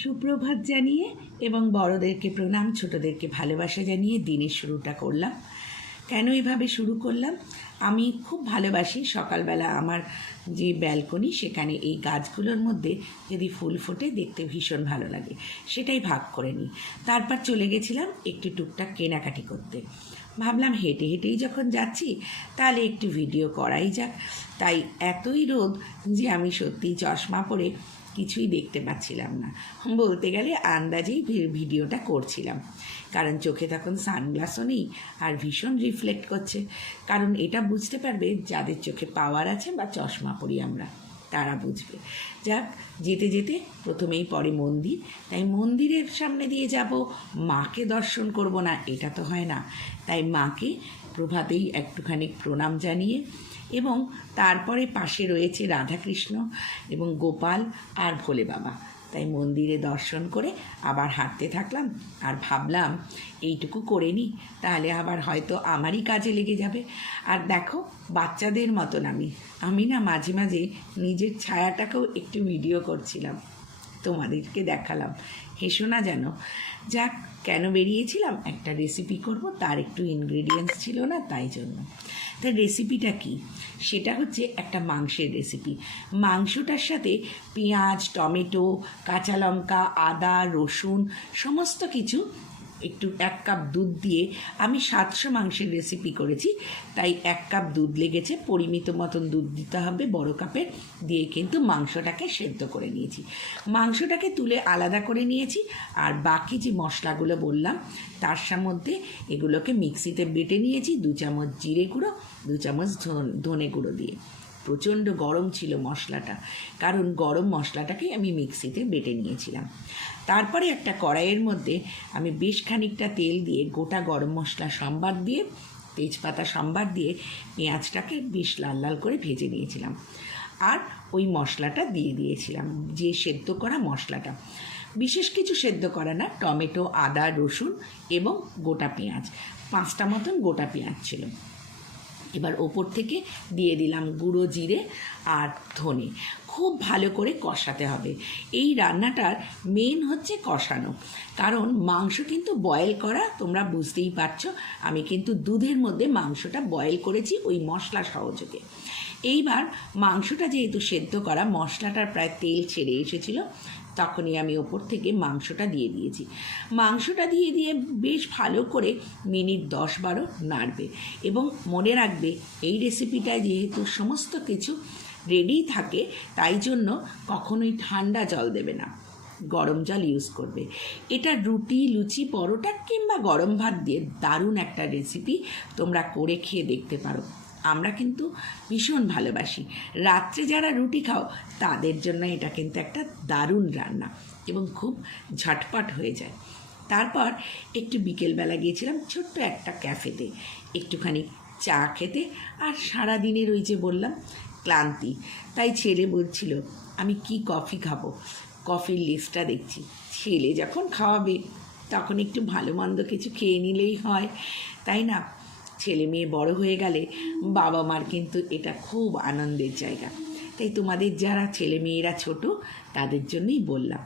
সুপ্রভাত জানিয়ে এবং বড়দেরকে প্রণাম, ছোটদেরকে ভালোবাসা জানিয়ে দিনের শুরুটা করলাম। কেন এভাবে শুরু করলাম? আমি খুব ভালোবাসি সকালবেলা আমার যে ব্যালকনি, সেখানে এই গাছগুলোর মধ্যে যদি ফুল ফোটে দেখতে ভীষণ ভালো লাগে, সেটাই ভাগ করে নিই। তারপর চলে গেছিলাম একটু টুকটাক কেনাকাটি করতে। ভাবলাম হেঁটে হেঁটেই যখন যাচ্ছি তাহলে একটু ভিডিও করাই যাক। তাই এতই রোদ যে আমি সত্যিই চশমা পরে কিছুই দেখতে পাচ্ছিলাম না, বলতে গেলে আন্দাজেই ভিডিওটা করছিলাম। কারণ চোখে তখন সানগ্লাসও নেই আর ভীষণ রিফ্লেক্ট করছে। কারণ এটা বুঝতে পারবে যাদের চোখে পাওয়ার আছে বা চশমা পরি আমরা, তারা বুঝবে। যাক, যেতে যেতে প্রথমেই পড়ে মন্দির, তাই মন্দিরের সামনে দিয়ে যাব, মাকে দর্শন করব না এটা তো হয় না। তাই মাকে প্রভাতেই একটুখানি প্রণাম জানিয়ে এবং তারপরে পাশে রয়েছে রাধাকৃষ্ণ এবং গোপাল আর ভোলে বাবা, তাই মন্দিরে দর্শন করে আবার হাঁটতে থাকলাম। আর ভাবলাম এইটুকু করে নিই, তাহলে আবার হয়তো আমারই কাজে লেগে যাবে। আর দেখো, বাচ্চাদের মতন আমি না মাঝে মাঝে নিজের ছায়াটাকেও একটু ভিডিও করছিলাম, তোমাদেরকে দেখালাম, হেসো না যেন। যাক, কেন বেরিয়েছিলাম? একটা রেসিপি করব, তার একটু ইনগ্রেডিয়েন্টস ছিল না, তাই জন্য। তার রেসিপিটা কি? সেটা হচ্ছে একটা মাংসের রেসিপি। মাংসটার সাথে পেঁয়াজ, টমেটো, কাঁচা লঙ্কা, আদা, রসুন সমস্ত কিছু, একটু 1 কাপ দুধ দিয়ে আমি 700 মাংসের রেসিপি করেছি, তাই 1 কাপ দুধ লেগেছে। পরিমিত মতন দুধ দিতে হবে, বড় কাপের দিয়ে কিন্তু মাংসটাকে সেদ্ধ করে নিয়েছি। মাংসটাকে তুলে আলাদা করে নিয়েছি। আর বাকি যে মশলাগুলো বললাম তার মধ্যে এগুলোকে মিক্সিতে বেটে নিয়েছি। 2 চামচ জিরে গুঁড়ো, 2 চামচ ধনে গুঁড়ো দিয়ে। প্রচণ্ড গরম ছিল মশলাটা, কারণ গরম মশলাটাকেই আমি মিক্সিতে বেটে নিয়েছিলাম। তারপরে একটা কড়াইয়ের মধ্যে আমি বেশ খানিকটা তেল দিয়ে গোটা গরম মশলা সম্বার দিয়ে, তেজপাতা সম্বার দিয়ে পেঁয়াজটাকে বেশ লাল লাল করে ভেজে নিয়েছিলাম। আর ওই মশলাটা দিয়ে দিয়েছিলাম, যে সেদ্ধ করা মশলাটা। বিশেষ কিছু সেদ্ধ করা না, টমেটো, আদা, রসুন এবং গোটা পেঁয়াজ, 5টা মতন গোটা পেঁয়াজ ছিল। এবার ওপর থেকে দিয়ে দিলাম গুঁড়ো জিরে আর ধনে। খুব ভালো করে কষাতে হবে। এই রান্নাটার মেন হচ্ছে কষানো, কারণ মাংস কিন্তু বয়েল করা, তোমরা বুঝতেই পারছো। আমি কিন্তু দুধের মধ্যে মাংসটা বয়েল করেছি ওই মশলা সহযোগে। এইবার মাংসটা যেহেতু সেদ্ধ করা, মশলাটার প্রায় তেল ছেড়ে এসেছিল, তখনই আমি ওপর থেকে মাংসটা দিয়ে দিয়েছি। মাংসটা দিয়ে বেশ ভালো করে মিনিট 10-12 নাড়বে। এবং মনে রাখবে, এই রেসিপিটায় যেহেতু সমস্ত কিছু রেডি থাকে, তাই জন্য কখনোই ঠান্ডা জল দেবে না, গরম জল ইউজ করবে। এটা রুটি, লুচি, পরোটা কিংবা গরম ভাত দিয়ে দারুণ একটা রেসিপি, তোমরা করে খেয়ে দেখতে পারো। আমরা কিন্তু ভীষণ ভালোবাসি। রাত্রে যারা রুটি খাও তাদের জন্য এটা কিন্তু একটা দারুণ রান্না এবং খুব ঝটপট হয়ে যায়। তারপর একটু বিকেলবেলা গিয়েছিলাম ছোট্ট একটা ক্যাফেতে একটুখানি চা খেতে। আর সারাদিনের ওই যে বললাম ক্লান্তি, তাই ছেলে বলছিল আমি কি কফি খাবো। কফির লিস্টটা দেখছি, ছেলে যখন খাওয়াবে তখন একটু ভালো মন্দ কিছু খেয়ে নিলেই হয়, তাই না? ছেলে মেয়ে বড় হয়ে গেলে বাবা মার কিন্তু এটা খুব আনন্দের জায়গা। তাই তোমাদের যারা ছেলে মেয়েরা ছোট, তাদের জন্যই বললাম